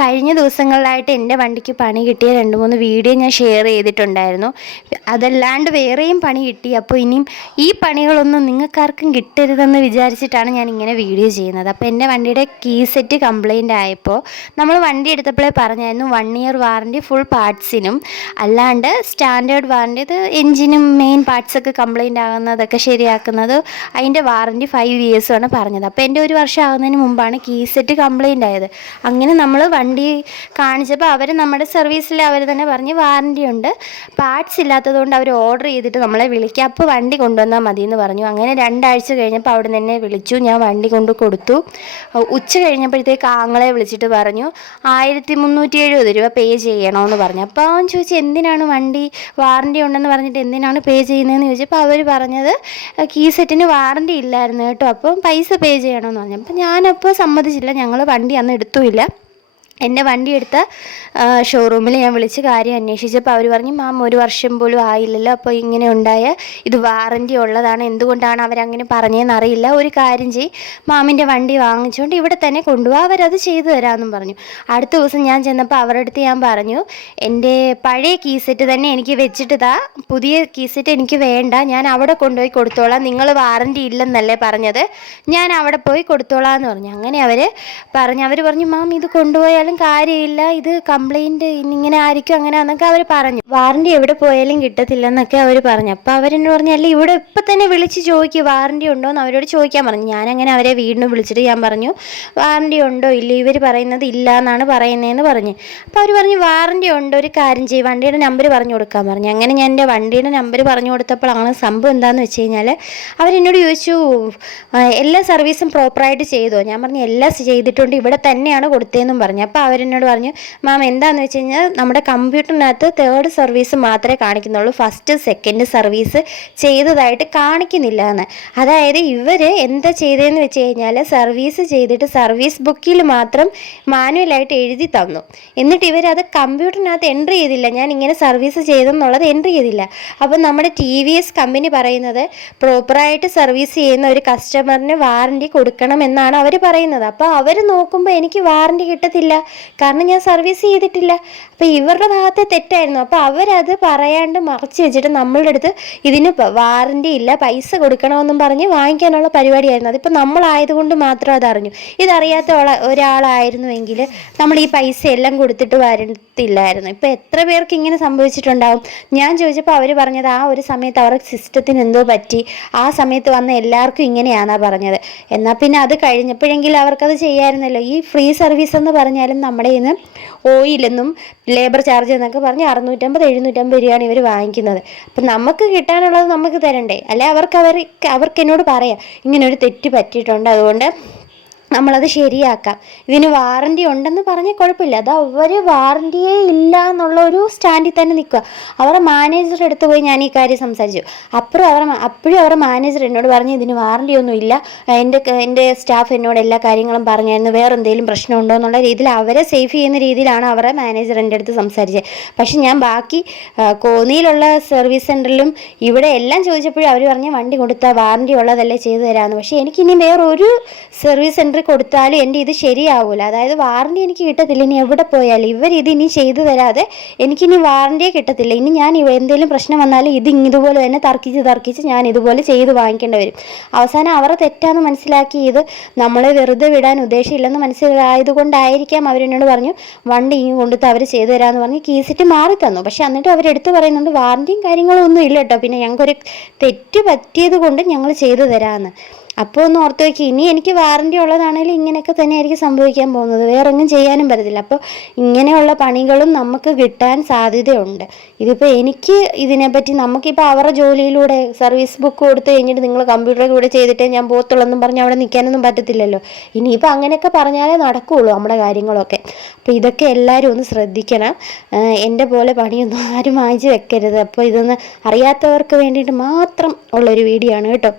കഴിഞ്ഞ ദിവസങ്ങളിലായിട്ട് എന്റെ വണ്ടിക്ക് പണി കിട്ടിയ രണ്ട് മൂന്ന് വീഡിയോ ഞാൻ ഷെയർ ചെയ്തിട്ടുണ്ടായിരുന്നു. അതല്ലാണ്ട് വേറെയും പണി കിട്ടി. അപ്പോൾ ഇനിയും ഈ പണികളൊന്നും നിങ്ങൾക്കാർക്കും കിട്ടരുതെന്ന് വിചാരിച്ചിട്ടാണ് ഞാൻ ഇങ്ങനെ വീഡിയോ ചെയ്യുന്നത്. അപ്പോൾ എന്റെ വണ്ടിയുടെ കീ സെറ്റ് കംപ്ലൈന്റ് ആയപ്പോൾ നമ്മൾ വണ്ടി എടുത്തപ്പോഴേ പറഞ്ഞായിരുന്നു വൺ ഇയർ വാറന്റി ഫുൾ പാർട്സിനും അല്ലാണ്ട് സ്റ്റാൻഡേർഡ് വാറന്റി ഇത് എൻജിനും മെയിൻ പാർട്സൊക്കെ കംപ്ലൈന്റ് ആകുന്നതൊക്കെ ശരിയാക്കുന്നത് അതിന്റെ വാറന്റി ഫൈവ് ഇയേഴ്സുമാണ് പറഞ്ഞത്. അപ്പോൾ എന്റെ ഒരു വർഷം ആകുന്നതിന് മുമ്പാണ് കീ സെറ്റ് കംപ്ലൈന്റ് ആയത്. അങ്ങനെ നമ്മൾ വണ്ടി കാണിച്ചപ്പോൾ അവർ നമ്മുടെ സർവീസിൽ അവർ തന്നെ പറഞ്ഞ് വാറണ്ടി ഉണ്ട്. പാർട്സ് ഇല്ലാത്തതുകൊണ്ട് അവർ ഓർഡർ ചെയ്തിട്ട് നമ്മളെ വിളിക്കുക അപ്പോൾ വണ്ടി കൊണ്ടുവന്നാൽ മതി എന്ന് പറഞ്ഞു. അങ്ങനെ രണ്ടാഴ്ച കഴിഞ്ഞപ്പോൾ അവിടെ നിന്ന് വിളിച്ചു ഞാൻ വണ്ടി കൊണ്ട് കൊടുത്തു. ഉച്ച കഴിഞ്ഞപ്പോഴത്തേക്ക് ആങ്ങളെ വിളിച്ചിട്ട് പറഞ്ഞു ആയിരത്തി മുന്നൂറ്റി എഴുപത് രൂപ പേ ചെയ്യണമെന്ന് പറഞ്ഞു. അപ്പോൾ അവൻ ചോദിച്ചു എന്തിനാണ് വണ്ടി വാറണ്ടി ഉണ്ടെന്ന് പറഞ്ഞിട്ട് എന്തിനാണ് പേ ചെയ്യുന്നതെന്ന് ചോദിച്ചപ്പോൾ അവർ പറഞ്ഞത് കീ സെറ്റിന് വാറണ്ടി ഇല്ലായിരുന്നു കേട്ടോ അപ്പം പൈസ പേ ചെയ്യണമെന്ന് പറഞ്ഞു. അപ്പം ഞാനപ്പോൾ സമ്മതിച്ചില്ല ഞങ്ങൾ വണ്ടി അന്ന് എടുത്തുമില്ല എന്റെ വണ്ടി എടുത്ത ഷോറൂമിൽ ഞാൻ വിളിച്ച് കാര്യം അന്വേഷിച്ചപ്പോൾ അവർ പറഞ്ഞു മാം ഒരു വർഷം പോലും ആയില്ലല്ലോ അപ്പോൾ ഇങ്ങനെ ഉണ്ടായ ഇത് വാറന്റി ഉള്ളതാണ് എന്തുകൊണ്ടാണ് അവരങ്ങനെ പറഞ്ഞതെന്ന് അറിയില്ല. ഒരു കാര്യം ചെയ് മാമിന്റെ വണ്ടി വാങ്ങിച്ചുകൊണ്ട് ഇവിടെ തന്നെ കൊണ്ടുപോകാം അവരത് ചെയ്തു തരാമെന്നും പറഞ്ഞു. അടുത്ത ദിവസം ഞാൻ ചെന്നപ്പോൾ അവരുടെ അടുത്ത് ഞാൻ പറഞ്ഞു എന്റെ പഴയ കീസെറ്റ് തന്നെ എനിക്ക് വെച്ചിട്ട് താ പുതിയ കീസെറ്റ് എനിക്ക് വേണ്ട ഞാൻ അവിടെ കൊണ്ടുപോയി കൊടുത്തോളാം നിങ്ങൾ വാറന്റി ഇല്ലെന്നല്ലേ പറഞ്ഞത് ഞാൻ അവിടെ പോയി കൊടുത്തോളാം എന്ന് പറഞ്ഞു. അങ്ങനെ അവർ പറഞ്ഞു അവർ പറഞ്ഞു മാം ഇത് കൊണ്ടുപോയാലും കാര്യമില്ല. ഇത് കംപ്ലൈന്റ് ഇങ്ങനെ ആയിരിക്കും അങ്ങനെ എന്നൊക്കെ അവർ പറഞ്ഞു. വാറണ്ടി എവിടെ പോയാലും കിട്ടത്തില്ലെന്നൊക്കെ അവർ പറഞ്ഞു. അപ്പോൾ അവരെന്നോട് പറഞ്ഞു അല്ല ഇവിടെ ഇപ്പം തന്നെ വിളിച്ച് ചോദിക്കുക വാറണ്ടി ഉണ്ടോ? എന്ന് അവരോട് ചോദിക്കാൻ പറഞ്ഞു. ഞാൻ അങ്ങനെ അവരെ വീടിന് വിളിച്ചിട്ട് ഞാൻ പറഞ്ഞു വാറണ്ടി ഉണ്ടോ? ഇല്ല ഇവർ പറയുന്നത് ഇല്ല എന്നാണ് പറയുന്നതെന്ന് പറഞ്ഞു. അപ്പോൾ അവർ പറഞ്ഞു വാറണ്ടി ഉണ്ടോ ഒരു കാര്യം ചെയ്യും. വണ്ടിയുടെ നമ്പർ പറഞ്ഞു കൊടുക്കാൻ പറഞ്ഞു. അങ്ങനെ ഞാൻ എന്റെ വണ്ടിയുടെ നമ്പർ പറഞ്ഞു കൊടുത്തപ്പോഴാണ് സംഭവം എന്താണെന്ന് വെച്ച് കഴിഞ്ഞാൽ അവരെന്നോട് ചോദിച്ചു "ആ, എല്ലാ സർവീസും പ്രോപ്പറായിട്ട് ചെയ്തോ? ഞാൻ പറഞ്ഞു എല്ലാം ചെയ്തിട്ടുണ്ട്. ഇവിടെ തന്നെയാണ് കൊടുത്തതെന്നും പറഞ്ഞു. അപ്പോൾ അവരെന്നോട് പറഞ്ഞു മാം എന്താണെന്ന് വെച്ച് കഴിഞ്ഞാൽ നമ്മുടെ കമ്പ്യൂട്ടറിനകത്ത് തേർഡ് സർവീസ് മാത്രമേ കാണിക്കുന്നുള്ളൂ. ഫസ്റ്റ് സെക്കൻഡ് സർവീസ് ചെയ്തതായിട്ട് കാണിക്കുന്നില്ല എന്ന് അതായത് ഇവർ എന്താ ചെയ്തതെന്ന് വെച്ച് കഴിഞ്ഞാൽ സർവീസ് ചെയ്തിട്ട് സർവീസ് ബുക്കിൽ മാത്രം മാനുവലായിട്ട് എഴുതി തന്നു. എന്നിട്ട് ഇവരത് കമ്പ്യൂട്ടറിനകത്ത് എൻട്രി ചെയ്തില്ല. ഞാൻ ഇങ്ങനെ സർവീസ് ചെയ്തെന്നുള്ളത് എൻട്രി ചെയ്തില്ല. അപ്പം നമ്മുടെ ടി വി എസ് കമ്പനി പറയുന്നത് പ്രോപ്പറായിട്ട് സർവീസ് ചെയ്യുന്ന ഒരു കസ്റ്റമറിന് വാറണ്ടി കൊടുക്കണം എന്നാണ് അവർ പറയുന്നത്. അപ്പോൾ അവർ നോക്കുമ്പോൾ എനിക്ക് വാറണ്ടി കിട്ടത്തില്ല. കാരണം ഞാൻ സർവീസ് ചെയ്തിട്ടില്ല. അപ്പോൾ ഇവരുടെ ഭാഗത്തെ തെറ്റായിരുന്നു. അപ്പോൾ അവരത് പറയാണ്ട് മറച്ച് വെച്ചിട്ട് നമ്മളുടെ അടുത്ത് ഇതിന് വാറണ്ടി ഇല്ല പൈസ കൊടുക്കണമെന്നും പറഞ്ഞ് വാങ്ങിക്കാനുള്ള പരിപാടിയായിരുന്നു. അതിപ്പോൾ നമ്മളായതുകൊണ്ട് മാത്രം അതറിഞ്ഞു. ഇതറിയാത്ത ഒരാളായിരുന്നുവെങ്കിൽ നമ്മൾ ഈ പൈസ എല്ലാം കൊടുത്തിട്ട് വരത്തില്ലായിരുന്നു. ഇപ്പോൾ എത്ര പേർക്ക് ഇങ്ങനെ സംഭവിച്ചിട്ടുണ്ടാവും? ഞാൻ ചോദിച്ചപ്പോൾ അവർ പറഞ്ഞത് ആ ഒരു സമയത്ത് അവരുടെ സിസ്റ്റത്തിന് എന്തോ പറ്റി. ആ സമയത്ത് വന്ന എല്ലാവർക്കും ഇങ്ങനെയാണെന്നാണ് പറഞ്ഞത്. എന്നാൽ പിന്നെ അത് കഴിഞ്ഞപ്പോഴെങ്കിലും അവർക്കത് ചെയ്യാമായിരുന്നല്ലോ ഈ ഫ്രീ സർവീസ് എന്ന് പറഞ്ഞാലും നമ്മുടെ ഇന്ന് ഓയിലെന്നും ലേബർ ചാർജ് എന്നൊക്കെ പറഞ്ഞ് അറുന്നൂറ്റമ്പത് എഴുന്നൂറ്റമ്പത് രൂപയാണ് ഇവർ വാങ്ങിക്കുന്നത്. അപ്പം നമുക്ക് കിട്ടാനുള്ളത് നമുക്ക് തരണ്ടേ? അല്ലെ അവർക്ക് അവർ അവർക്ക് എന്നോട് പറയാം. ഇങ്ങനൊരു തെറ്റ് പറ്റിയിട്ടുണ്ട്. അതുകൊണ്ട് നമ്മളത് ശരിയാക്കാം. ഇതിന് വാറണ്ടി ഉണ്ടെന്ന് പറഞ്ഞാൽ കുഴപ്പമില്ല. അത് അവർ വാറണ്ടിയേ ഇല്ല എന്നുള്ള ഒരു സ്റ്റാൻഡിൽ തന്നെ നിൽക്കുക. അവരുടെ മാനേജറുടെ അടുത്ത് പോയി ഞാൻ ഈ കാര്യം സംസാരിച്ചു. അപ്പുറം അവരുടെ അപ്പോഴും അവരുടെ മാനേജർ എന്നോട് പറഞ്ഞു ഇതിന് വാറണ്ടി ഒന്നും ഇല്ല. എന്റെ എന്റെ സ്റ്റാഫ് എന്നോട് എല്ലാ കാര്യങ്ങളും പറഞ്ഞായിരുന്നു. വേറെ എന്തെങ്കിലും പ്രശ്നമുണ്ടോ എന്നുള്ള രീതിയിൽ അവരെ സേഫ് ചെയ്യുന്ന രീതിയിലാണ് അവരുടെ മാനേജർ എന്റെ അടുത്ത് സംസാരിച്ചത്. പക്ഷെ ഞാൻ ബാക്കി കോന്നിയിലുള്ള സർവീസ് സെന്ററിലും ഇവിടെ എല്ലാം ചോദിച്ചപ്പോഴും അവർ പറഞ്ഞു വണ്ടി കൊടുത്താൽ വാറണ്ടി ഉള്ളതല്ലേ ചെയ്തു തരാമെന്ന് പക്ഷേ എനിക്കിനി വേറെ ഒരു സർവീസ് സെന്ററിൽ കൊടുത്താലും എന്റെ ഇത് ശരിയാവില്ല അതായത് വാറണ്ടി എനിക്ക് കിട്ടത്തില്ല. ഇനി എവിടെ പോയാലും ഇവർ ഇത് ഇനി ചെയ്തു തരാതെ എനിക്കിനി വാറണ്ടിയെ കിട്ടത്തില്ല. ഇനി ഞാൻ എന്തെങ്കിലും പ്രശ്നം വന്നാലും ഇത് ഇതുപോലെ തന്നെ തർക്കിച്ച് തർക്കിച്ച് ഞാൻ ഇതുപോലെ ചെയ്ത് വാങ്ങിക്കേണ്ടി വരും. അവസാനം അവരെ തെറ്റാന്ന് മനസ്സിലാക്കി ഇത് നമ്മളെ വെറുതെ വിടാൻ ഉദ്ദേശമില്ലെന്ന് മനസ്സിലായത് കൊണ്ടായിരിക്കാം അവരെന്നോട് പറഞ്ഞു വണ്ടി ഇങ്ങ് കൊണ്ടുത്ത് അവർ ചെയ്തു തരാമെന്ന് പറഞ്ഞ് കീസിറ്റ് മാറി തന്നു. പക്ഷെ എന്നിട്ട് അവരെടുത്ത് പറയുന്നുണ്ട് വാറണ്ടിയും കാര്യങ്ങളും ഒന്നും ഇല്ല കേട്ടോ. പിന്നെ ഞങ്ങൾക്കൊരു തെറ്റ് പറ്റിയത് കൊണ്ട് ഞങ്ങൾ ചെയ്തു തരാമെന്ന് അപ്പോൾ ഒന്ന് ഓർത്ത് വെക്കുക ഇനി എനിക്ക് വാറണ്ടി ഉള്ളതാണെങ്കിലും ഇങ്ങനെയൊക്കെ തന്നെയായിരിക്കും സംഭവിക്കാൻ പോകുന്നത്. വേറെ ഒന്നും ചെയ്യാനും പറ്റത്തില്ല. അപ്പോൾ ഇങ്ങനെയുള്ള പണികളും നമുക്ക് കിട്ടാൻ സാധ്യതയുണ്ട്. ഇതിപ്പോൾ എനിക്ക് ഇതിനെപ്പറ്റി നമുക്കിപ്പോൾ അവരുടെ ജോലിയിലൂടെ സർവീസ് ബുക്ക് കൊടുത്ത് കഴിഞ്ഞിട്ട് നിങ്ങൾ കമ്പ്യൂട്ടറിൽ കൂടെ ചെയ്തിട്ടേ ഞാൻ പോകത്തുള്ളൂ എന്നും പറഞ്ഞ് അവിടെ നിൽക്കാനൊന്നും പറ്റത്തില്ലല്ലോ. ഇനിയിപ്പോൾ അങ്ങനെയൊക്കെ പറഞ്ഞാലേ നടക്കുകയുള്ളൂ നമ്മുടെ കാര്യങ്ങളൊക്കെ. അപ്പോൾ ഇതൊക്കെ എല്ലാവരും ഒന്ന് ശ്രദ്ധിക്കണം. എന്റെ പോലെ പണിയൊന്നും ആരും വാങ്ങിച്ച് വെക്കരുത്. അപ്പോൾ ഇതൊന്ന് അറിയാത്തവർക്ക് വേണ്ടിയിട്ട് മാത്രം ഉള്ളൊരു വീഡിയോ ആണ് കേട്ടോ.